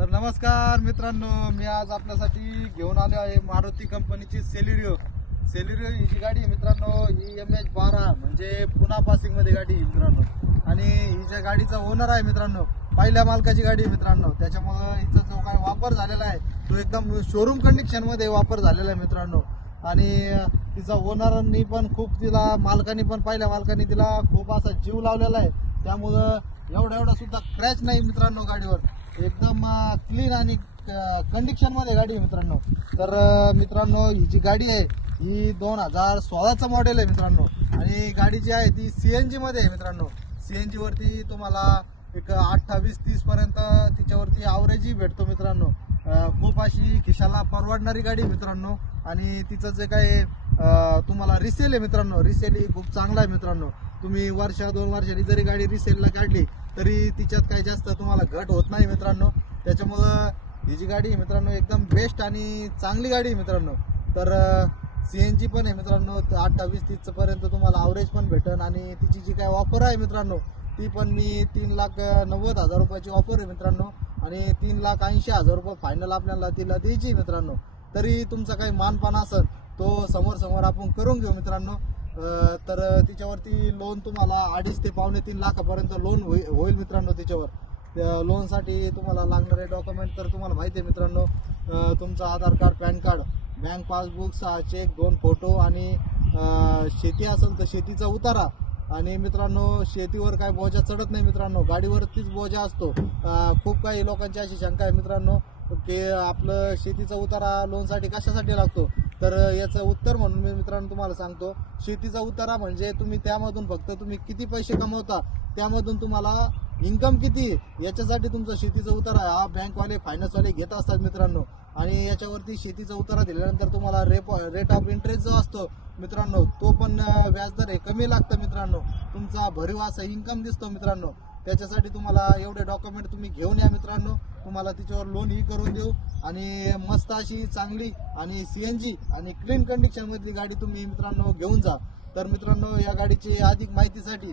तर नमस्कार मित्रांनो, मी आज आपल्यासाठी घेऊन आलो आहे मारुती कंपनीची सेलेरिओ ही जी गाडी आहे मित्रांनो, ही MH12 म्हणजे पुणा पासिंग मध्ये गाडी आहे मित्रांनो. आणि ही ज्या गाडीचा ओनर आहे मित्रांनो, पहिल्या मालकाची गाडी आहे मित्रांनो. त्याच्यामुळे हिचा जो काय वापर झालेला आहे तो एकदम शोरूम कंडिशन मध्ये वापर झालेला आहे मित्रांनो. आणि तिचा ओनरांनी पण खूप तिला, मालकानी पण, पहिल्या मालकानी तिला खूप असा जीव लावलेला आहे. त्यामुळं एवढा सुद्धा क्रॅच नाही मित्रांनो गाडीवर. एकदम क्लीन आणि कंडिशन मध्ये गाडी आहे मित्रांनो. तर मित्रांनो, ही जी गाडी आहे ही 2016चं मॉडेल आहे मित्रांनो. आणि गाडी जी आहे ती CNG मध्ये आहे मित्रांनो. CNG वरती तुम्हाला एक 28-30 पर्यंत तिच्यावरती ॲव्हरेजही भेटतो मित्रांनो. खूप अशी खिशाला परवडणारी गाडी मित्रांनो. आणि तिचं जे काही तुम्हाला रिसेल आहे मित्रांनो, रिसेल ही खूप चांगला आहे मित्रांनो. तुम्ही वर्ष-2 वर्षांनी जरी गाडी रिसेलला काढली तरी तिच्यात काही जास्त तुम्हाला घट होत नाही मित्रांनो. त्याच्यामुळं ही जी गाडी आहे मित्रांनो एकदम बेस्ट आणि चांगली गाडी आहे मित्रांनो. तर CNG पण आहे मित्रांनो. 28-30 पर्यंत तुम्हाला ॲव्हरेज पण भेटेल. आणि तिची जी काय ऑफर आहे मित्रांनो ती पण मी 3,90,000 रुपयाची ऑफर आहे मित्रांनो. आणि 3,80,000 रुपये फायनल आपल्याला तिला द्यायची मित्रांनो. तरी तुमचा काही मानपान असेल तो समोर आपण करून घेऊ मित्रांनो. तर तिच्यावरती लोन तुम्हाला 2.5 ते 3.25 लाखापर्यंत लोन होईल मित्रांनो. तिच्यावर लोनसाठी तुम्हाला लागणारे डॉक्युमेंट तर तुम्हाला माहिती आहे मित्रांनो. तुमचं Aadhaar card, PAN card, bank passbook, 6 cheque, 2 photo आणि शेती असेल तर शेतीचा उतारा. आणि मित्रांनो, शेतीवर काय बोजा चढत नाही मित्रांनो, गाडीवरतीच बोजा असतो. खूप काही लोकांची अशी शंका आहे मित्रांनो की आपलं शेतीचा उतारा लोनसाठी कशासाठी लागतो. तर याचं उत्तर म्हणून मी मित्रांनो तुम्हाला सांगतो. शेतीचा उतारा म्हणजे तुम्ही त्यामधून फक्त तुम्ही किती पैसे कमवता, त्यामधून तुम्हाला इन्कम किती, याच्यासाठी तुमचा शेतीचा उतारा हा बँकवाले, फायनान्सवाले घेत असतात मित्रांनो. आणि याच्यावरती शेतीचा उतारा दिल्यानंतर तुम्हाला रेट ऑफ इंटरेस्ट जो असतो मित्रांनो तो पण व्याजदर हे कमी लागतं मित्रांनो. तुमचा भरीव असा इन्कम दिसतो मित्रांनो. त्याच्यासाठी तुम्हाला एवढे डॉक्युमेंट तुम्ही घेऊन या मित्रांनो. तुम्हाला तिच्यावर लोनही करून देऊ. आणि मस्त अशी चांगली आणि CNG आणि क्लीन कंडिशन मधली गाडी तुम्ही मित्रांनो घेऊन जा. तर मित्रांनो, या गाडीची अधिक माहितीसाठी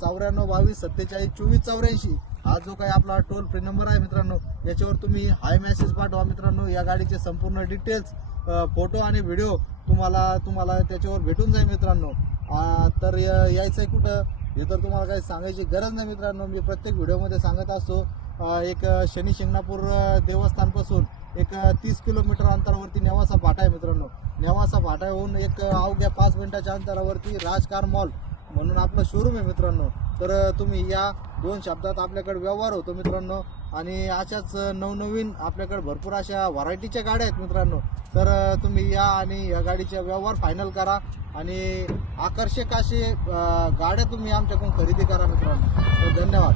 94 22 47 24 84 हा जो काही आपला टोल फ्री नंबर आहे मित्रांनो, याच्यावर तुम्ही हाय मेसेज पाठवा मित्रांनो. या गाडीचे संपूर्ण डिटेल्स, फोटो आणि व्हिडिओ तुम्हाला त्याच्यावर भेटून जाईल मित्रांनो. तर यायचं आहे कुठं हे तर तुम्हाला काही सांगायची गरज नाही मित्रांनो. मी प्रत्येक व्हिडिओमध्ये सांगत असतो. एक शनी शिंगणापूर देवस्थानपासून एक 30 किलोमीटर अंतरावरती नेवासा फाटा आहे मित्रांनो. नेवासा फाट्याहून एक अवघ्या 5 मिनिटाच्या अंतरावरती राजकार मॉल म्हणून आपलं शोरूम आहे मित्रांनो. तर तुम्ही या 2 शब्दात आपल्याकडे व्यवहार होतो मित्रांनो. आणि अशाच नवनवीन आपल्याकडे भरपूर अशा व्हरायटीच्या गाड्या आहेत मित्रांनो. तर तुम्ही या आणि या गाडीचा व्यवहार फायनल करा. आणि आकर्षक असे गाड्या तुम्ही आमच्याकडून खरेदी करा मित्रांनो. तर धन्यवाद.